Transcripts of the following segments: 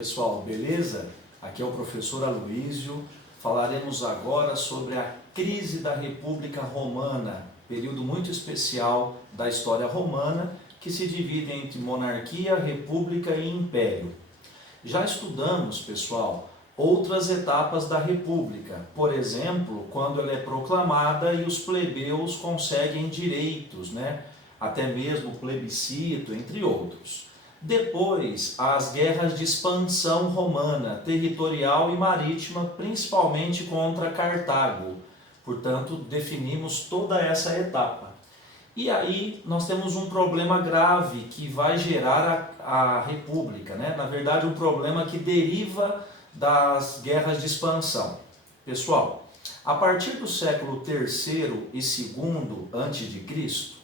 Pessoal, beleza? Aqui é o professor Aloísio. Falaremos agora sobre a crise da República Romana, período muito especial da história romana, que se divide entre monarquia, república e império. Já estudamos, pessoal, outras etapas da república, por exemplo, quando ela é proclamada e os plebeus conseguem direitos, até mesmo plebiscito, entre outros. Depois, as guerras de expansão romana, territorial e marítima, principalmente contra Cartago. Portanto, definimos toda essa etapa. E aí, nós temos um problema grave que vai gerar a República, Na verdade, um problema que deriva das guerras de expansão. Pessoal, a partir do século III e II a.C.,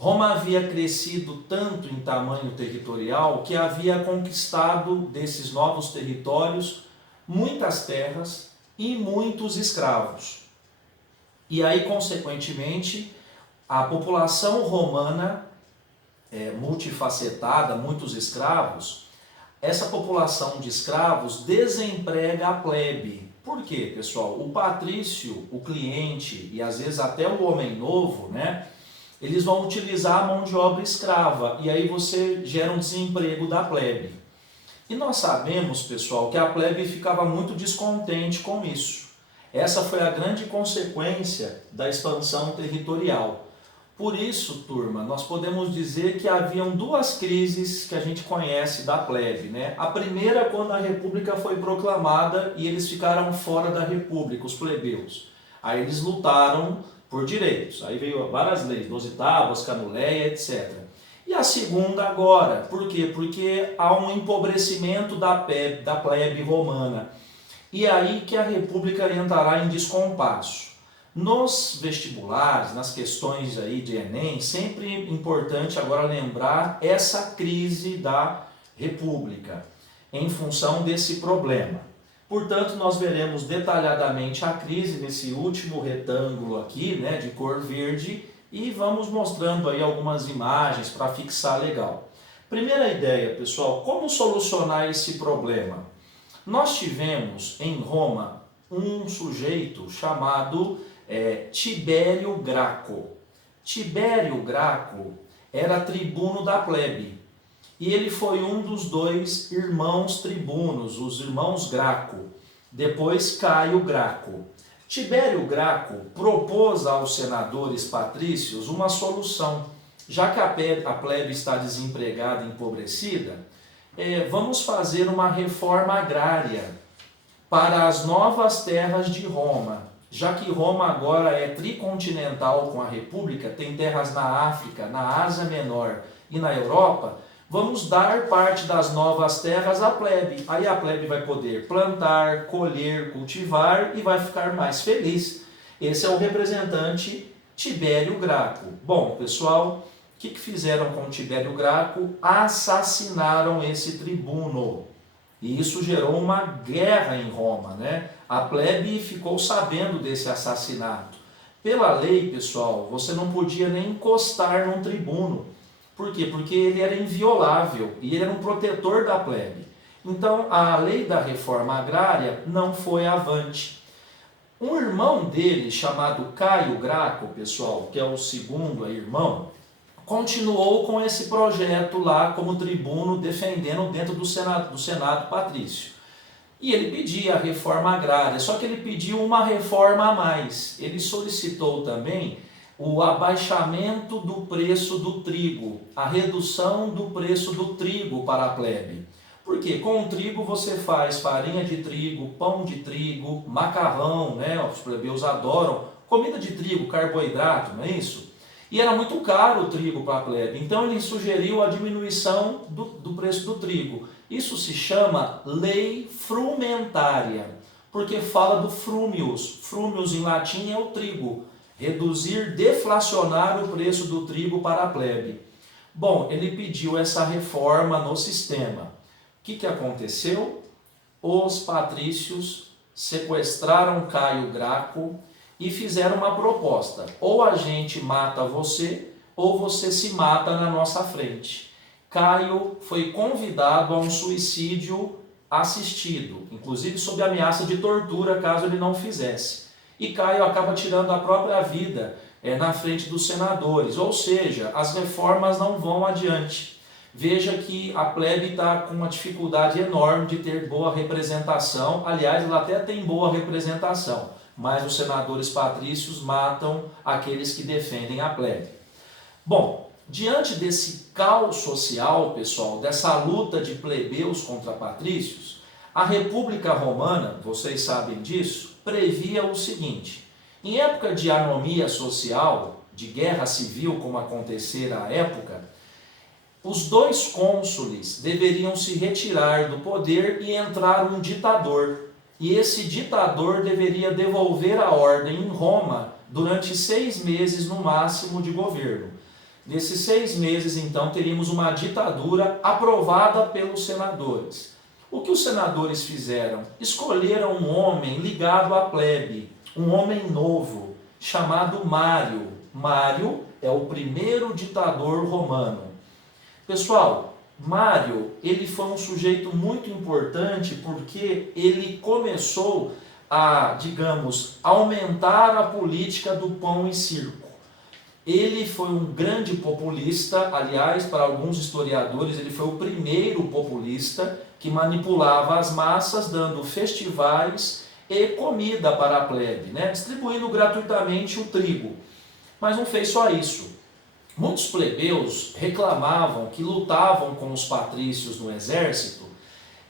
Roma havia crescido tanto em tamanho territorial que havia conquistado desses novos territórios muitas terras e muitos escravos. E aí, consequentemente, a população romana, multifacetada, muitos escravos, essa população de escravos desemprega a plebe. Por quê, pessoal? O patrício, o cliente e às vezes até o homem novo, eles vão utilizar a mão de obra escrava e aí você gera um desemprego da plebe. E nós sabemos, pessoal, que a plebe ficava muito descontente com isso. Essa foi a grande consequência da expansão territorial. Por isso, turma, nós podemos dizer que haviam duas crises que a gente conhece da plebe, A primeira, quando a república foi proclamada e eles ficaram fora da república, os plebeus. Aí eles lutaram por direitos. Aí veio várias leis, 12 tábuas, canuleia, etc. E a segunda agora, por quê? Porque há um empobrecimento da plebe romana. E aí que a república entrará em descompasso. Nos vestibulares, nas questões aí de Enem, sempre importante agora lembrar essa crise da república, em função desse problema. Portanto, nós veremos detalhadamente a crise nesse último retângulo aqui, de cor verde, e vamos mostrando aí algumas imagens para fixar legal. Primeira ideia, pessoal, como solucionar esse problema? Nós tivemos em Roma um sujeito chamado Tibério Graco. Tibério Graco era tribuno da plebe. E ele foi um dos dois irmãos tribunos, os irmãos Graco. Depois Caio Graco. Tibério Graco propôs aos senadores patrícios uma solução. Já que a plebe está desempregada e empobrecida, vamos fazer uma reforma agrária para as novas terras de Roma. Já que Roma agora é tricontinental com a República, tem terras na África, na Ásia Menor e na Europa, vamos dar parte das novas terras à plebe. Aí a plebe vai poder plantar, colher, cultivar e vai ficar mais feliz. Esse é o representante Tibério Graco. Bom, pessoal, o que fizeram com Tibério Graco? Assassinaram esse tribuno. E isso gerou uma guerra em Roma, A plebe ficou sabendo desse assassinato. Pela lei, pessoal, você não podia nem encostar num tribuno. Por quê? Porque ele era inviolável e ele era um protetor da plebe. Então, a lei da reforma agrária não foi avante. Um irmão dele, chamado Caio Graco, pessoal, que é o segundo irmão, continuou com esse projeto lá como tribuno, defendendo dentro do Senado patrício. E ele pedia a reforma agrária, só que ele pediu uma reforma a mais. Ele solicitou também o abaixamento do preço do trigo, a redução do preço do trigo para a plebe. Porque com o trigo você faz farinha de trigo, pão de trigo, macarrão, Os plebeus adoram comida de trigo, carboidrato, não é isso? E era muito caro o trigo para a plebe, então ele sugeriu a diminuição do preço do trigo. Isso se chama lei frumentária, porque fala do frumius. Frumius em latim é o trigo. Reduzir, deflacionar o preço do trigo para a plebe. Bom, ele pediu essa reforma no sistema. O que aconteceu? Os patrícios sequestraram Caio Graco e fizeram uma proposta. Ou a gente mata você, ou você se mata na nossa frente. Caio foi convidado a um suicídio assistido, inclusive sob ameaça de tortura caso ele não fizesse. E Caio acaba tirando a própria vida na frente dos senadores, ou seja, as reformas não vão adiante. Veja que a plebe está com uma dificuldade enorme de ter boa representação, aliás, ela até tem boa representação, mas os senadores patrícios matam aqueles que defendem a plebe. Bom, diante desse caos social, pessoal, dessa luta de plebeus contra patrícios, a República Romana, vocês sabem disso, previa o seguinte: em época de anomia social, de guerra civil, como acontecera à época, os dois cônsules deveriam se retirar do poder e entrar um ditador. E esse ditador deveria devolver a ordem em Roma durante 6 meses no máximo de governo. Nesses 6 meses, então, teríamos uma ditadura aprovada pelos senadores. O que os senadores fizeram? Escolheram um homem ligado à plebe, um homem novo, chamado Mário. Mário é o primeiro ditador romano. Pessoal, Mário, ele foi um sujeito muito importante porque ele começou a, digamos, aumentar a política do pão e circo. Ele foi um grande populista, aliás, para alguns historiadores, ele foi o primeiro populista que manipulava as massas, dando festivais e comida para a plebe, distribuindo gratuitamente o trigo. Mas não fez só isso. Muitos plebeus reclamavam que lutavam com os patrícios no exército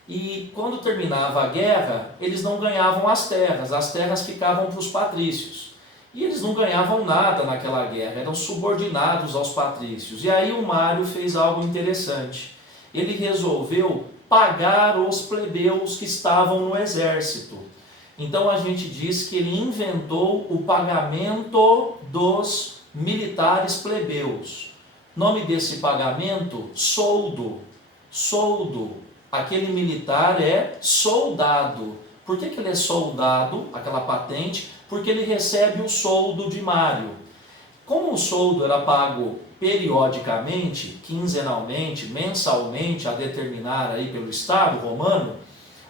e quando terminava a guerra, eles não ganhavam as terras ficavam para os patrícios. E eles não ganhavam nada naquela guerra, eram subordinados aos patrícios. E aí o Mário fez algo interessante. Ele resolveu pagar os plebeus que estavam no exército. Então a gente diz que ele inventou o pagamento dos militares plebeus. Nome desse pagamento? Soldo. Soldo. Aquele militar é soldado. Por que ele é soldado, aquela patente? Porque ele recebe o soldo de Mário. Como o soldo era pago periodicamente, quinzenalmente, mensalmente, a determinar aí pelo Estado romano,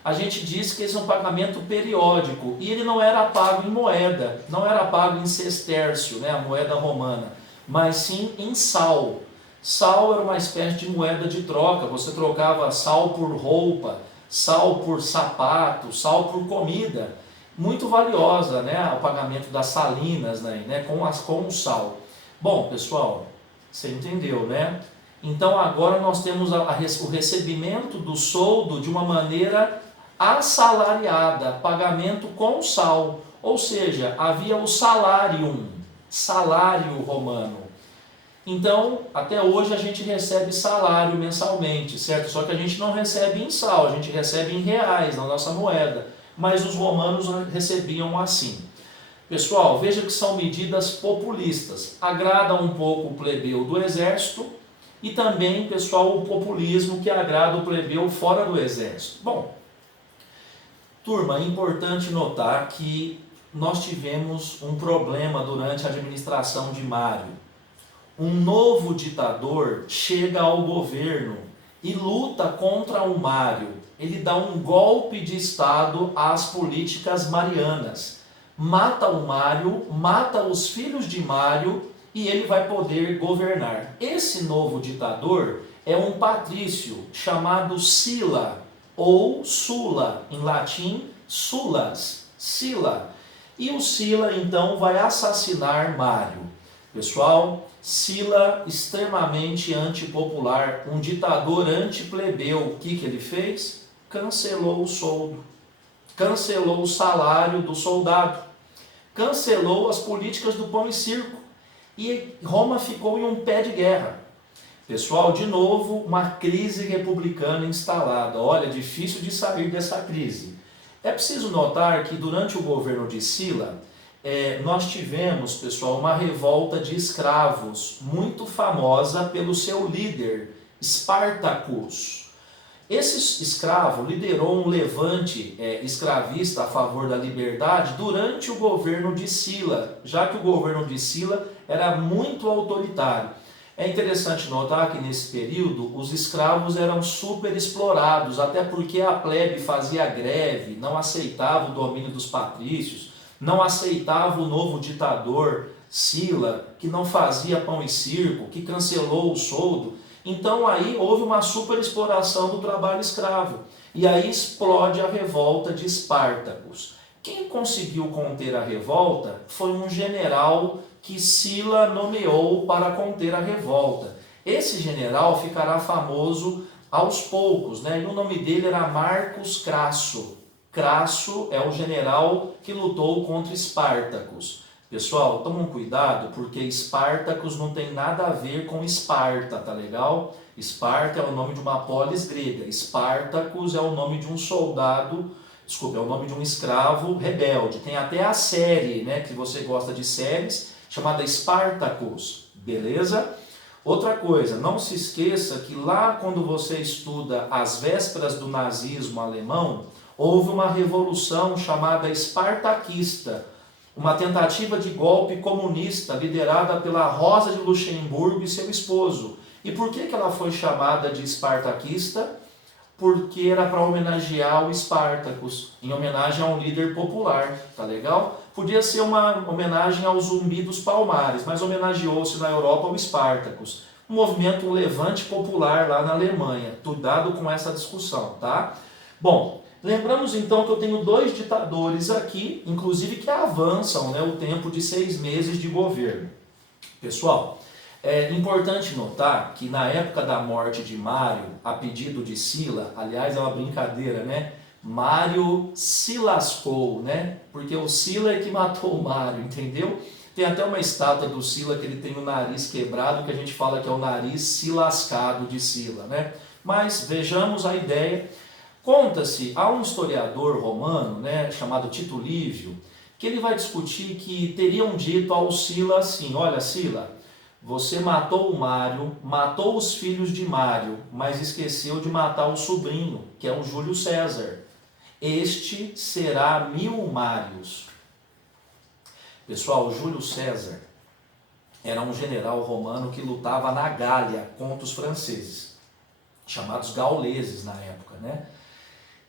a gente diz que esse é um pagamento periódico e ele não era pago em moeda, não era pago em sestércio, a moeda romana, mas sim em sal. Sal era uma espécie de moeda de troca, você trocava sal por roupa, sal por sapato, sal por comida, muito valiosa, o pagamento das salinas, com o sal. Bom, pessoal, você entendeu, Então agora nós temos o recebimento do soldo de uma maneira assalariada, pagamento com sal, ou seja, havia o salarium, salário romano. Então, até hoje a gente recebe salário mensalmente, certo? Só que a gente não recebe em sal, a gente recebe em reais, na nossa moeda, mas os romanos recebiam assim. Pessoal, veja que são medidas populistas, agrada um pouco o plebeu do exército e também, pessoal, o populismo que agrada o plebeu fora do exército. Bom, turma, é importante notar que nós tivemos um problema durante a administração de Mário. Um novo ditador chega ao governo e luta contra o Mário. Ele dá um golpe de Estado às políticas marianas. Mata o Mário, mata os filhos de Mário e ele vai poder governar. Esse novo ditador é um patrício chamado Sila, ou Sulla, em latim, Sulas, Sila. E o Sila, então, vai assassinar Mário. Pessoal, Sila, extremamente antipopular, um ditador antiplebeu. O que ele fez? Cancelou o soldo, cancelou o salário do soldado, cancelou as políticas do pão e circo. E Roma ficou em um pé de guerra. Pessoal, de novo, uma crise republicana instalada. Olha, difícil de sair dessa crise. É preciso notar que durante o governo de Sila, nós tivemos, pessoal, uma revolta de escravos, muito famosa pelo seu líder, Spartacus. Esse escravo liderou um levante escravista a favor da liberdade durante o governo de Sila, já que o governo de Sila era muito autoritário. É interessante notar que nesse período os escravos eram super explorados, até porque a plebe fazia greve, não aceitava o domínio dos patrícios, não aceitava o novo ditador Sila, que não fazia pão e circo, que cancelou o soldo. Então aí houve uma super exploração do trabalho escravo. E aí explode a revolta de Espartacus. Quem conseguiu conter a revolta foi um general que Sila nomeou para conter a revolta. Esse general ficará famoso aos poucos, né? E o nome dele era Marcus Crasso. Crasso é o general que lutou contra Espartacus. Pessoal, tomem cuidado, porque Espartacus não tem nada a ver com Esparta, tá legal? Esparta é o nome de uma polis grega. Espartacus é o nome de um soldado, desculpa, é o nome de um escravo rebelde. Tem até a série, né, que você gosta de séries, chamada Spartacus, beleza? Outra coisa, não se esqueça que lá quando você estuda as vésperas do nazismo alemão, houve uma revolução chamada espartaquista, uma tentativa de golpe comunista liderada pela Rosa de Luxemburgo e seu esposo. E por que ela foi chamada de espartaquista? Porque era para homenagear o Espartacus, em homenagem a um líder popular, tá legal? Podia ser uma homenagem ao Zumbi dos Palmares, mas homenageou-se na Europa o Espartacus. Um movimento, um levante popular lá na Alemanha. Cuidado com essa discussão, tá? Bom, lembramos então que eu tenho 2 ditadores aqui, inclusive que avançam, né, o tempo de 6 meses de governo. Pessoal, é importante notar que na época da morte de Mário, a pedido de Sila, aliás é uma brincadeira, né? Mário se lascou, né? Porque o Sila é que matou o Mário, entendeu? Tem até uma estátua do Sila que ele tem o nariz quebrado, que a gente fala que é o nariz se lascado de Sila, né? Mas vejamos a ideia. Conta-se, há um historiador romano, né, chamado Tito Livio, que ele vai discutir que teriam dito ao Sila assim: olha, Sila, você matou o Mário, matou os filhos de Mário, mas esqueceu de matar o sobrinho, que é o Júlio César. Este será 1000 Mários. Pessoal, Júlio César era um general romano que lutava na Gália contra os franceses, chamados gauleses na época, né?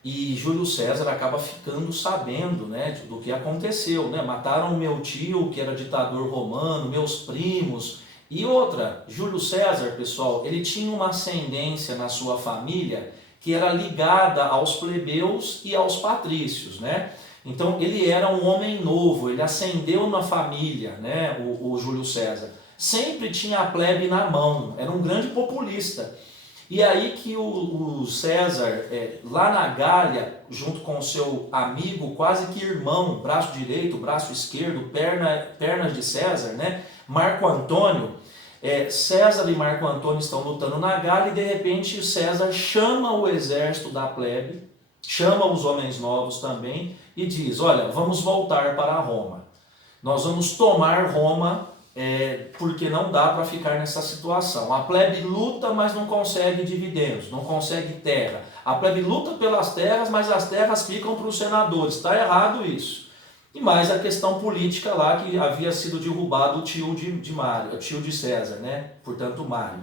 E Júlio César acaba ficando sabendo, né, do que aconteceu, né? Mataram o meu tio, que era ditador romano, meus primos. E outra, Júlio César, pessoal, ele tinha uma ascendência na sua família que era ligada aos plebeus e aos patrícios, né? Então ele era um homem novo, ele ascendeu na família, né, o Júlio César. Sempre tinha a plebe na mão, era um grande populista. E aí que o César, lá na Gália, junto com o seu amigo, quase que irmão, braço direito, braço esquerdo, pernas de César, né? Marco Antônio, César e Marco Antônio estão lutando na Gália e de repente César chama o exército da plebe, chama os homens novos também e diz: olha, vamos voltar para Roma. Nós vamos tomar Roma, porque não dá para ficar nessa situação. A plebe luta, mas não consegue dividendos, não consegue terra. A plebe luta pelas terras, mas as terras ficam para os senadores. Está errado isso. E mais a questão política lá, que havia sido derrubado o tio de Mário, o tio de César, né? Portanto, Mário.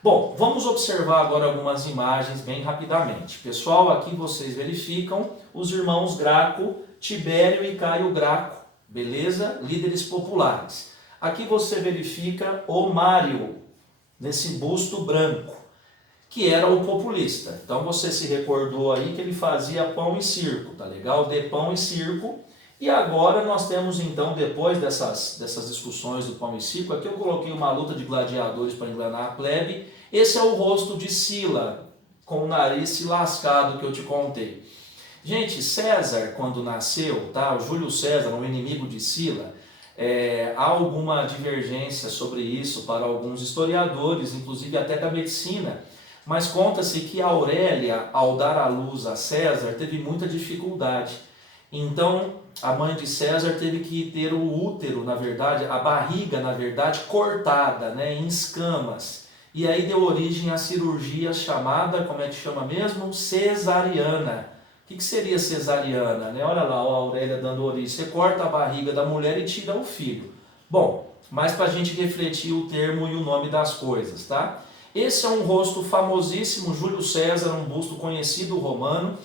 Bom, vamos observar agora algumas imagens bem rapidamente. Pessoal, aqui vocês verificam os irmãos Graco, Tibério e Caio Graco, beleza? Líderes populares. Aqui você verifica o Mário, nesse busto branco, que era o populista. Então você se recordou aí que ele fazia pão e circo, tá legal? De pão e circo. E agora nós temos então, depois dessas discussões do pão e circo, aqui eu coloquei uma luta de gladiadores para enganar a plebe. Esse é o rosto de Sila, com o nariz se lascado que eu te contei. Gente, César, quando nasceu, tá? O Júlio César, um inimigo de Sila, há alguma divergência sobre isso para alguns historiadores, inclusive até da medicina, mas conta-se que Aurélia, ao dar à luz a César, teve muita dificuldade. Então, a mãe de César teve que ter o útero, na verdade, a barriga, na verdade, cortada, né, em escamas. E aí deu origem à cirurgia chamada, como é que chama mesmo? Cesariana. O que seria cesariana? Né? Olha lá, a Aurélia dando origem. Você corta a barriga da mulher e tira o filho. Bom, mas para a gente refletir o termo e o nome das coisas, tá? Esse é um rosto famosíssimo, Júlio César, um busto conhecido romano,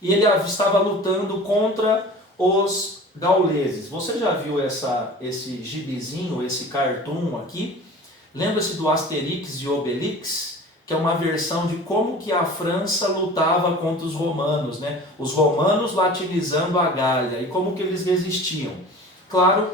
e ele estava lutando contra os gauleses. Você já viu esse gibizinho, esse cartoon aqui? Lembra-se do Asterix e Obelix? Que é uma versão de como que a França lutava contra os romanos, né? Os romanos latinizando a Gália, e como que eles resistiam. Claro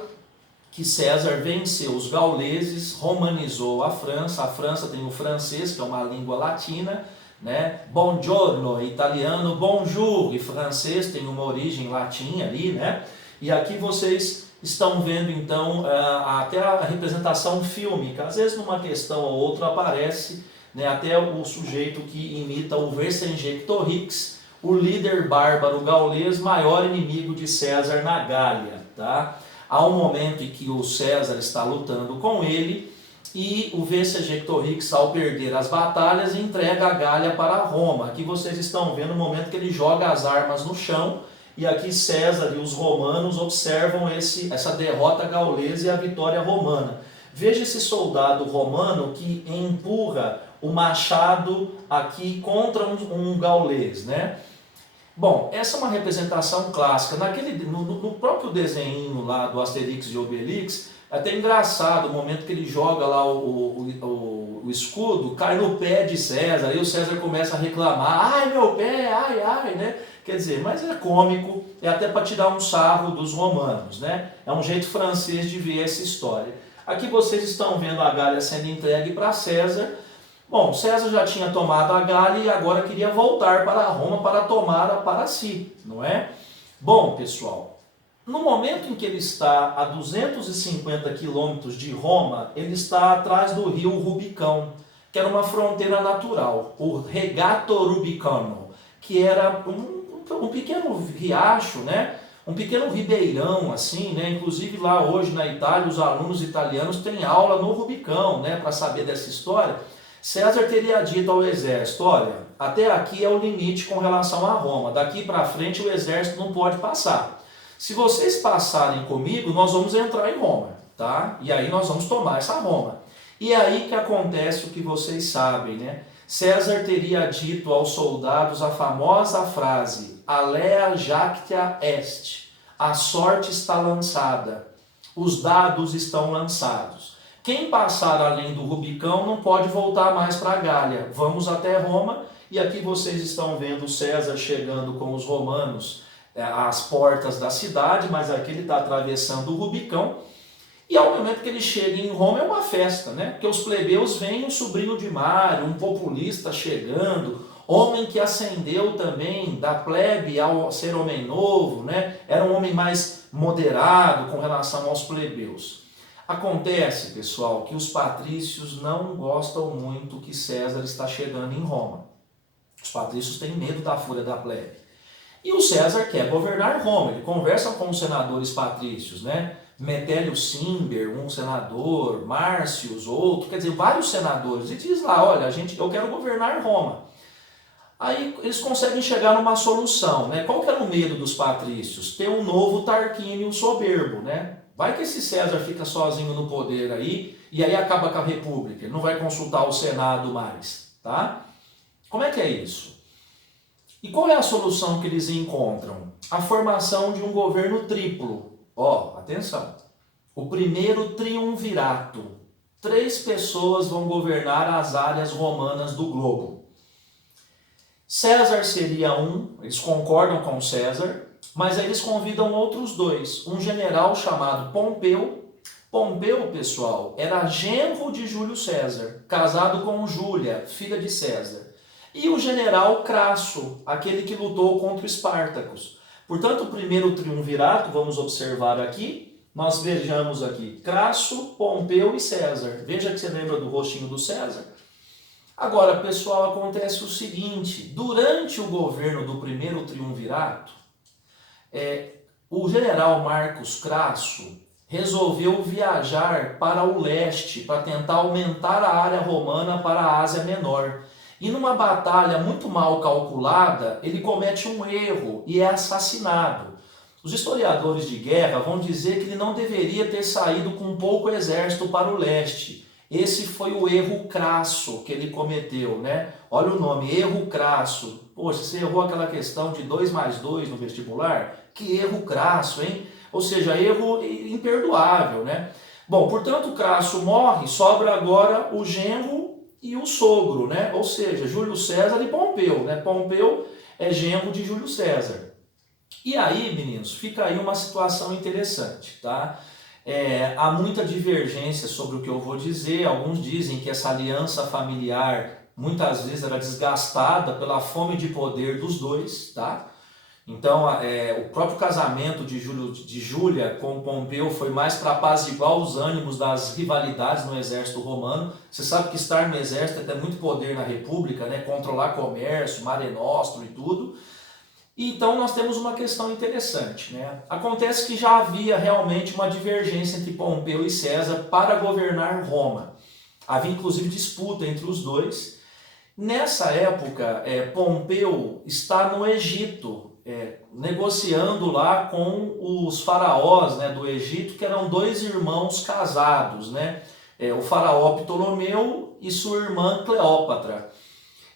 que César venceu os gauleses, romanizou a França tem o francês, que é uma língua latina, né? Buongiorno, italiano, bonjour, e francês tem uma origem latina ali, né? E aqui vocês estão vendo então até a representação fílmica, às vezes numa questão ou outra aparece, né, até o sujeito que imita o Vercingetorix, o líder bárbaro gaulês, maior inimigo de César na Gália, tá? Há um momento em que o César está lutando com ele e o Vercingetorix, ao perder as batalhas, entrega a Gália para Roma. Aqui vocês estão vendo o momento que ele joga as armas no chão, e aqui César e os romanos observam essa derrota gaulesa e a vitória romana. Veja esse soldado romano que empurra o machado aqui contra um gaulês, né? Bom, essa é uma representação clássica. No próprio desenho lá do Asterix e Obelix, é até engraçado o momento que ele joga lá o escudo, cai no pé de César, aí o César começa a reclamar, ai meu pé, ai, ai, né? Quer dizer, mas é cômico, é até para tirar um sarro dos romanos, né? É um jeito francês de ver essa história. Aqui vocês estão vendo a Gália sendo entregue para César. Bom, César já tinha tomado a Gália e agora queria voltar para Roma para tomá-la para si, não é? Bom, pessoal, no momento em que ele está a 250 quilômetros de Roma, ele está atrás do rio Rubicão, que era uma fronteira natural, o Regato Rubicano, que era um pequeno riacho, né? Um pequeno ribeirão, assim, né? Inclusive lá hoje na Itália, os alunos italianos têm aula no Rubicão, né? Para saber dessa história. César teria dito ao exército, olha, até aqui é o limite com relação a Roma, daqui para frente o exército não pode passar. Se vocês passarem comigo, nós vamos entrar em Roma, tá? E aí nós vamos tomar essa Roma. E é aí que acontece o que vocês sabem, né? César teria dito aos soldados a famosa frase, alea jacta est, a sorte está lançada, os dados estão lançados. Quem passar além do Rubicão não pode voltar mais para a Gália. Vamos até Roma, e aqui vocês estão vendo César chegando com os romanos às portas da cidade, mas aqui ele está atravessando o Rubicão, e ao momento que ele chega em Roma é uma festa, né? Porque os plebeus veem o sobrinho de Mário, um populista chegando, homem que ascendeu também da plebe ao ser homem novo, né? Era um homem mais moderado com relação aos plebeus. Acontece, pessoal, que os patrícios não gostam muito que César está chegando em Roma. Os patrícios têm medo da fúria da plebe. E o César quer governar Roma. Ele conversa com os senadores patrícios, né? Metélio Cimber, um senador, Márcios, outro, quer dizer, vários senadores. E diz lá, olha, eu quero governar Roma. Aí eles conseguem chegar numa solução, né? Qual que era o medo dos patrícios? Ter um novo Tarquínio soberbo, né? Vai que esse César fica sozinho no poder aí, e aí acaba com a república, ele não vai consultar o Senado mais, tá? Como é que é isso? E qual é a solução que eles encontram? A formação de um governo triplo. Ó, atenção. O primeiro triunvirato. 3 pessoas vão governar as áreas romanas do globo. César seria um, eles concordam com César, mas aí eles convidam outros 2. Um general chamado Pompeu. Pompeu, pessoal, era genro de Júlio César, casado com Júlia, filha de César. E o general Crasso, aquele que lutou contra o Espartacus. Portanto, o primeiro triunvirato, vamos observar aqui, nós vejamos aqui Crasso, Pompeu e César. Veja que você lembra do rostinho do César. Agora, pessoal, acontece o seguinte, durante o governo do primeiro triunvirato, o general Marcos Crasso resolveu viajar para o leste para tentar aumentar a área romana para a Ásia Menor. E numa batalha muito mal calculada, ele comete um erro e é assassinado. Os historiadores de guerra vão dizer que ele não deveria ter saído com pouco exército para o leste. Esse foi o erro crasso que ele cometeu, né? Olha o nome, erro crasso. Poxa, você errou aquela questão de 2 mais 2 no vestibular? Que erro crasso, hein? Ou seja, erro imperdoável, né? Bom, portanto, Crasso morre, sobra agora o genro e o sogro, né? Ou seja, Júlio César e Pompeu, né? Pompeu é genro de Júlio César. E aí, meninos, fica aí uma situação interessante, tá? Há muita divergência sobre o que eu vou dizer. Alguns dizem que essa aliança familiar muitas vezes era desgastada pela fome de poder dos dois, tá? Então, o próprio casamento de Júlia com Pompeu foi mais para apaziguar os ânimos das rivalidades no exército romano. Você sabe que estar no exército é ter muito poder na república, né? Controlar comércio, Mare Nostrum e tudo. Então nós temos uma questão interessante, né? Acontece que já havia realmente uma divergência entre Pompeu e César para governar Roma. Havia inclusive disputa entre os dois. Nessa época, Pompeu está no Egito, negociando lá com os faraós, né, do Egito, que eram 2 irmãos casados, né? O faraó Ptolomeu e sua irmã Cleópatra.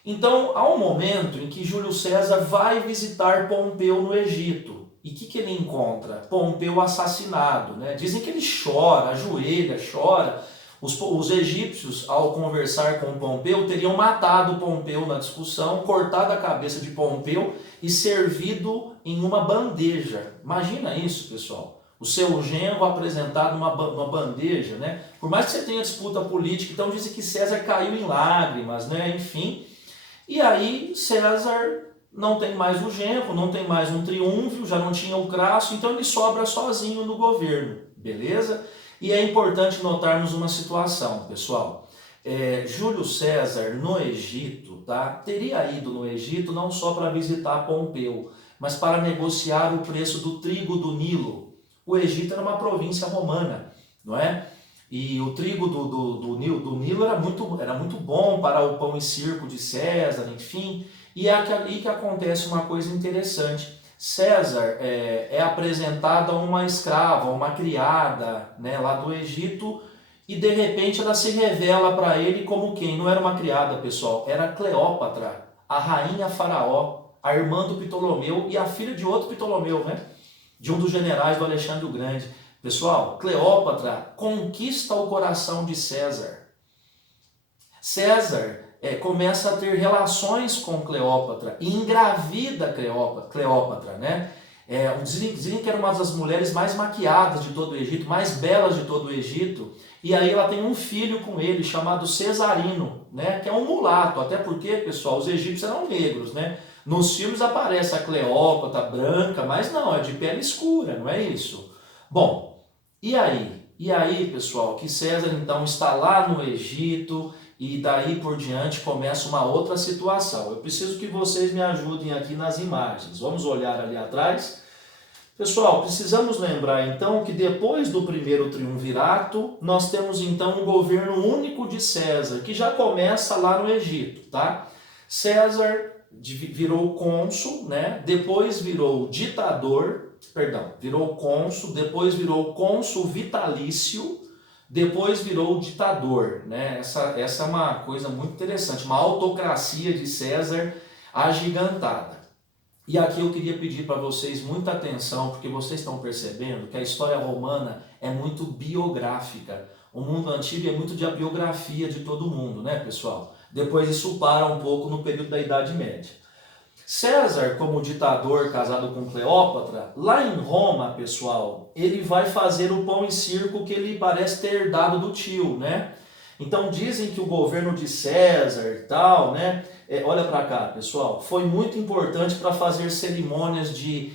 Então, há um momento em que Júlio César vai visitar Pompeu no Egito. E o que ele encontra? Pompeu assassinado, né? Dizem que ele chora, ajoelha, chora. Os egípcios, ao conversar com Pompeu, teriam matado Pompeu na discussão, cortado a cabeça de Pompeu e servido em uma bandeja. Imagina isso, pessoal. O seu genro apresentado numa bandeja, né? Por mais que você tenha disputa política, então dizem que César caiu em lágrimas, né? Enfim. E aí César não tem mais o genro, não tem mais um triunvio, já não tinha o Crasso, então ele sobra sozinho no governo, beleza? E é importante notarmos uma situação, pessoal. Júlio César no Egito, tá? Teria ido no Egito não só para visitar Pompeu, mas para negociar o preço do trigo do Nilo. O Egito era uma província romana, não é? E o trigo do Nilo era muito bom para o pão e circo de César, enfim. E é aí que acontece uma coisa interessante. César é apresentado a uma escrava, uma criada, né, lá do Egito, e de repente ela se revela para ele como quem? Não era uma criada, pessoal, era Cleópatra, a rainha faraó, a irmã do Ptolomeu e a filha de outro Ptolomeu, né? De um dos generais do Alexandre o Grande. Pessoal, Cleópatra conquista o coração de César. César começa a ter relações com Cleópatra e engravida Cleópatra, né? Dizem que era uma das mulheres mais maquiadas de todo o Egito, mais belas de todo o Egito, e aí ela tem um filho com ele chamado Cesarino, né? Que é um mulato, até porque, pessoal, os egípcios eram negros, né? Nos filmes aparece a Cleópatra branca, mas não, é de pele escura, não é isso? Bom, e aí? E aí, pessoal, que César então está lá no Egito e daí por diante começa uma outra situação. Eu preciso que vocês me ajudem aqui nas imagens. Vamos olhar ali atrás. Pessoal, precisamos lembrar então que depois do primeiro triunvirato, nós temos então um governo único de César, que já começa lá no Egito, tá? César virou cônsul, né? Depois virou virou cônsul, depois virou cônsul vitalício, depois virou ditador, né? Essa é uma coisa muito interessante, uma autocracia de César agigantada. E aqui eu queria pedir para vocês muita atenção, porque vocês estão percebendo que a história romana é muito biográfica. O mundo antigo é muito de a biografia de todo mundo, né, pessoal? Depois isso para um pouco no período da Idade Média. César, como ditador casado com Cleópatra, lá em Roma, pessoal, ele vai fazer o pão e circo que ele parece ter herdado do tio, né? Então dizem que o governo de César e tal, né? Olha para cá, pessoal, foi muito importante para fazer cerimônias de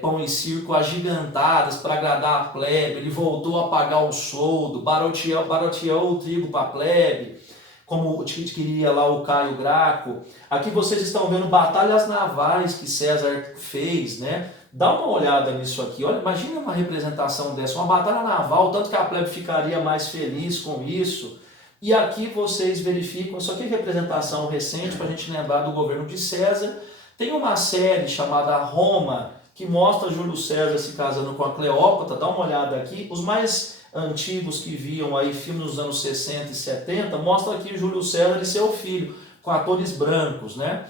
pão e circo agigantadas para agradar a plebe. Ele voltou a pagar o soldo, baroteou o trigo para a plebe, como queria lá o Caio Graco. Aqui vocês estão vendo batalhas navais que César fez, né? Dá uma olhada nisso aqui. Olha, imagina uma representação dessa, uma batalha naval, tanto que a plebe ficaria mais feliz com isso. E aqui vocês verificam, isso aqui é representação recente para a gente lembrar do governo de César. Tem uma série chamada Roma, que mostra Júlio César se casando com a Cleópatra. Dá uma olhada aqui. Os mais antigos que viam aí filmes dos anos 60 e 70, mostra aqui Júlio César e seu filho, com atores brancos, né?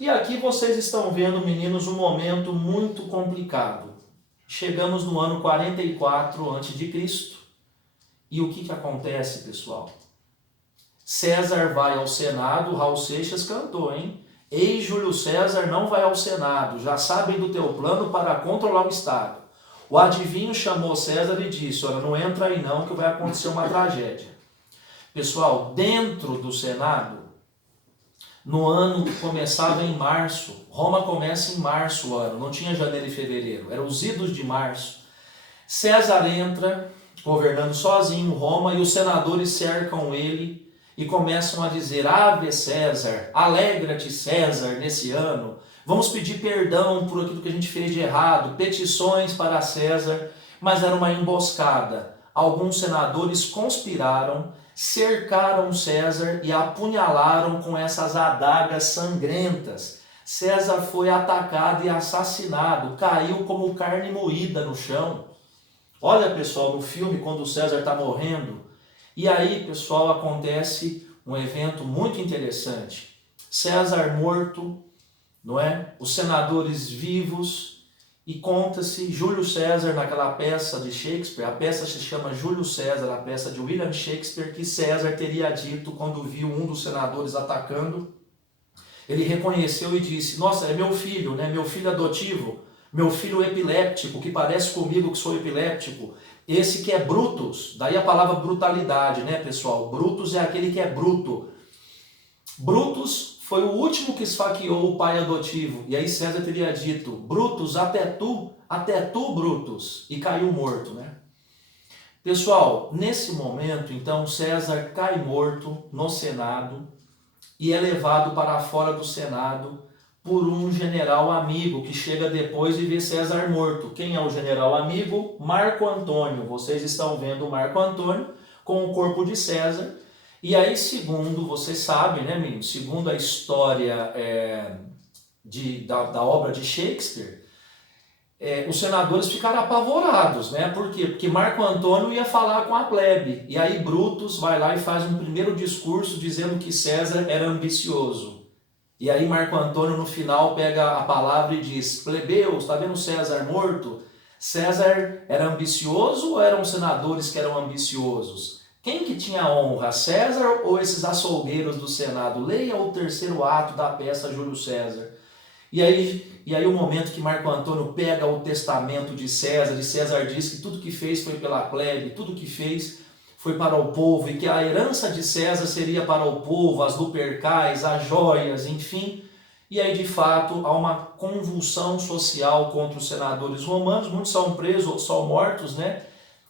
E aqui vocês estão vendo, meninos, um momento muito complicado. Chegamos no ano 44 a.C. E o que acontece, pessoal? César vai ao Senado, o Raul Seixas cantou, hein? Ei, Júlio César não vai ao Senado, já sabem do teu plano para controlar o Estado. O adivinho chamou César e disse, olha, não entra aí não que vai acontecer uma tragédia. Pessoal, dentro do Senado, no ano que começava em março, Roma começa em março o ano, não tinha janeiro e fevereiro, eram os idos de março. César entra, governando sozinho Roma, e os senadores cercam ele e começam a dizer, Ave César, alegra-te César nesse ano, vamos pedir perdão por aquilo que a gente fez de errado, petições para César, mas era uma emboscada. Alguns senadores conspiraram, cercaram César e apunhalaram com essas adagas sangrentas. César foi atacado e assassinado, caiu como carne moída no chão. Olha, pessoal, no filme, quando o César está morrendo, e aí, pessoal, acontece um evento muito interessante. César morto, não é? Os senadores vivos, e conta-se Júlio César naquela peça de Shakespeare, a peça se chama Júlio César, a peça de William Shakespeare, que César teria dito quando viu um dos senadores atacando. Ele reconheceu e disse, nossa, é meu filho, né? Meu filho adotivo, meu filho epiléptico, que parece comigo que sou epiléptico. Esse que é Brutus, daí a palavra brutalidade, né, pessoal? Brutus é aquele que é bruto. Brutus foi o último que esfaqueou o pai adotivo. E aí César teria dito, Brutus, até tu, Brutus. E caiu morto, né? Pessoal, nesse momento, então, César cai morto no Senado e é levado para fora do Senado por um general amigo que chega depois e vê César morto. Quem é o general amigo? Marco Antônio. Vocês estão vendo o Marco Antônio com o corpo de César. E aí, segundo, vocês sabem, né, meninos? Segundo a história da obra de Shakespeare, os senadores ficaram apavorados, né? Por quê? Porque Marco Antônio ia falar com a plebe. E aí Brutus vai lá e faz um primeiro discurso dizendo que César era ambicioso. E aí Marco Antônio no final pega a palavra e diz, plebeus, está vendo César morto? César era ambicioso ou eram os senadores que eram ambiciosos? Quem que tinha honra, César ou esses açougueiros do Senado? Leia o terceiro ato da peça Júlio César. E aí o momento que Marco Antônio pega o testamento de César diz que tudo que fez foi pela plebe, tudo que fez foi para o povo, e que a herança de César seria para o povo, as lupercais, as joias, enfim. E aí, de fato, há uma convulsão social contra os senadores romanos, muitos são presos, outros são mortos, né?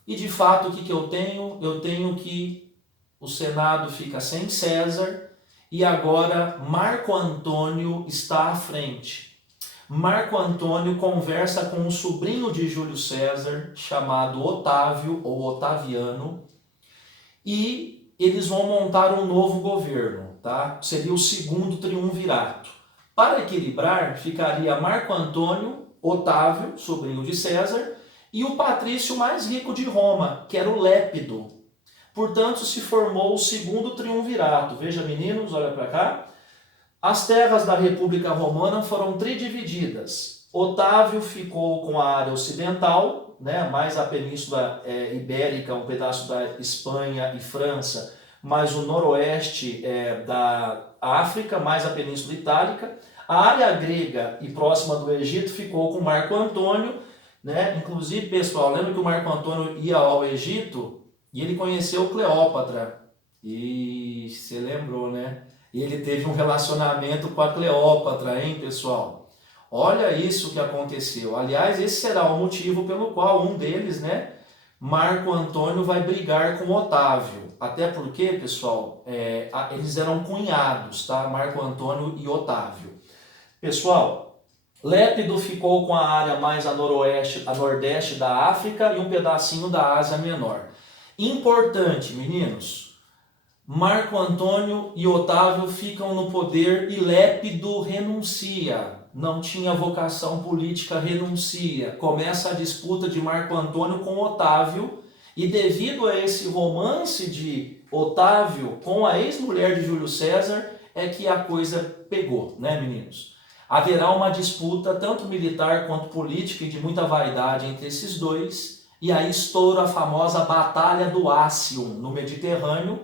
E, de fato, o que eu tenho? Eu tenho que o Senado fica sem César, e agora Marco Antônio está à frente. Marco Antônio conversa com um sobrinho de Júlio César, chamado Otávio, ou Otaviano, e eles vão montar um novo governo, tá? Seria o segundo triunvirato. Para equilibrar, ficaria Marco Antônio, Otávio, sobrinho de César, e o patrício mais rico de Roma, que era o Lépido. Portanto, se formou o segundo triunvirato. Veja, meninos, olha para cá. As terras da República Romana foram tridivididas. Otávio ficou com a área ocidental, né, mais a Península Ibérica, um pedaço da Espanha e França, mais o noroeste da África, mais a Península Itálica. A área grega e próxima do Egito ficou com Marco Antônio, né? Inclusive, pessoal, lembra que o Marco Antônio ia ao Egito e ele conheceu Cleópatra. E você lembrou, né? E ele teve um relacionamento com a Cleópatra, hein, pessoal? Olha isso que aconteceu. Aliás, esse será o motivo pelo qual um deles, né, Marco Antônio vai brigar com Otávio. Até porque, pessoal, eles eram cunhados, tá? Marco Antônio e Otávio. Pessoal, Lépido ficou com a área mais a nordeste da África e um pedacinho da Ásia Menor. Importante, meninos, Marco Antônio e Otávio ficam no poder e Lépido renuncia. não tinha vocação política, renuncia. Começa a disputa de Marco Antônio com Otávio, e devido a esse romance de Otávio com a ex-mulher de Júlio César, é que a coisa pegou, né, meninos? Haverá uma disputa, tanto militar quanto política, e de muita vaidade entre esses dois, e aí estoura a famosa Batalha do Ácium, no Mediterrâneo,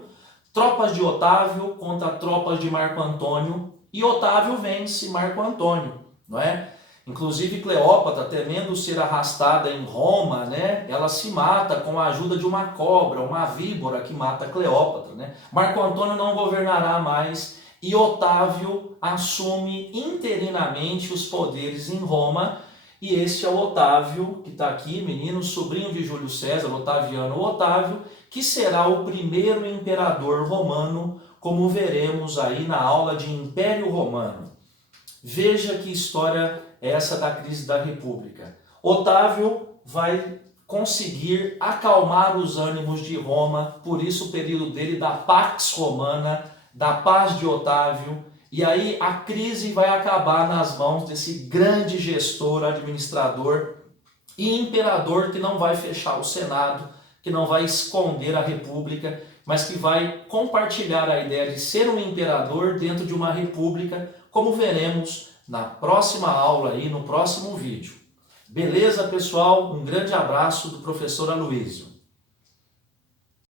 tropas de Otávio contra tropas de Marco Antônio, e Otávio vence Marco Antônio, não é? Inclusive Cleópatra, temendo ser arrastada em Roma, né, ela se mata com a ajuda de uma cobra, uma víbora que mata Cleópatra, né? Marco Antônio não governará mais e Otávio assume interinamente os poderes em Roma, e esse é o Otávio, que está aqui, menino, sobrinho de Júlio César, Otaviano Otávio, que será o primeiro imperador romano, como veremos aí na aula de Império Romano. Veja que história é essa da crise da República. Otávio vai conseguir acalmar os ânimos de Roma, por isso o período dele da Pax Romana, da paz de Otávio, e aí a crise vai acabar nas mãos desse grande gestor, administrador e imperador que não vai fechar o Senado, que não vai esconder a República, mas que vai compartilhar a ideia de ser um imperador dentro de uma república, como veremos na próxima aula aí, no próximo vídeo. Beleza, pessoal? Um grande abraço do professor Aloysio.